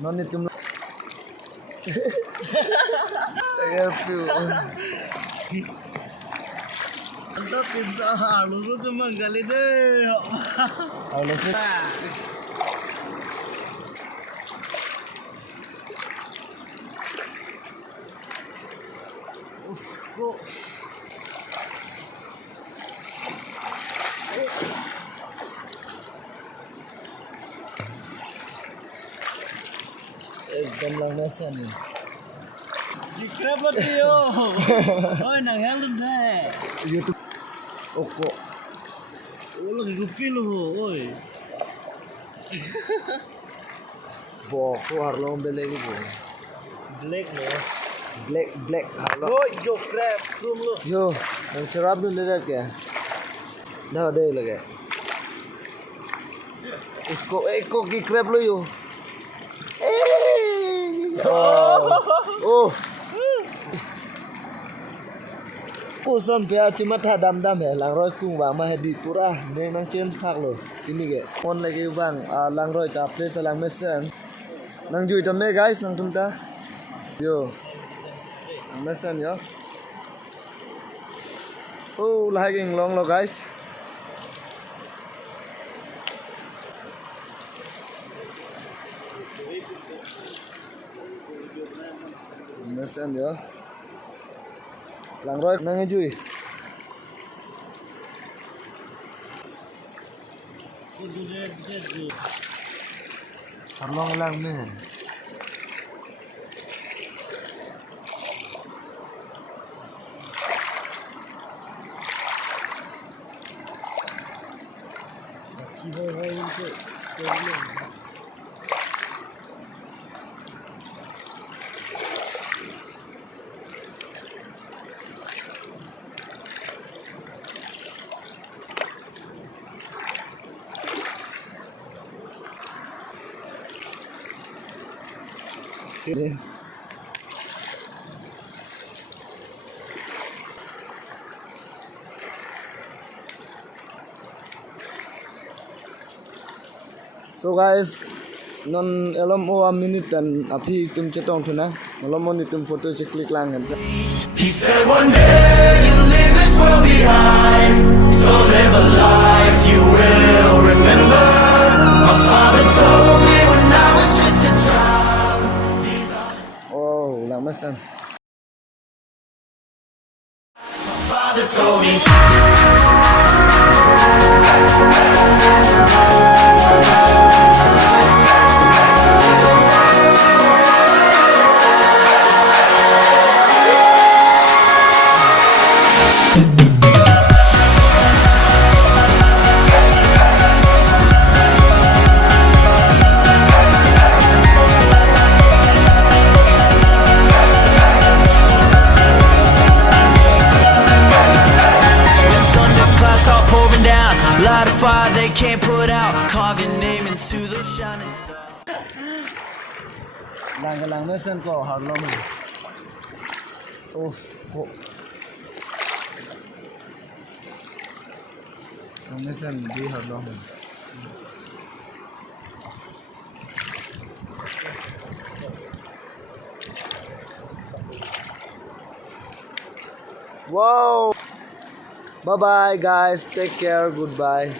No need to. Careful. Anda pizza halus tuh manggali deh. Halus itu. Kok Gamlang nasa nih. dikrep dia. Oh, nang helm deh. YouTube. Oko. Oh, lagi gupi lu, oi. Boko harlong belegi bu. Black lo. Black harlong. Oh, yo crap, rum lu. Yo, nang cerap dulu lihat ya. Dah deh lagi. Eko ki crab lo yo. Oh. Puson pia cuma dam ya langroy kung bang mah di pura ne nang change phak lo ini ge on lagi bang langroy ta place lang mesen nang jui ta me guys nang tumta yo nang mesen yo oh lagging long lo guys mesen yo langroy nang jui harlong lang men ini so guys non elom o a minute dan api tum chetong thuna elom on tum photo che click lang kan He said one day you'll leave this world behind, so live a life you will remember. My father told me when I was just a child. These are oh lang masan my father told me. Light a fire they can't put out. Carve your name into those shining stars. lang masan ko harlong of ko lang masan di harlong wow bye bye guys take care goodbye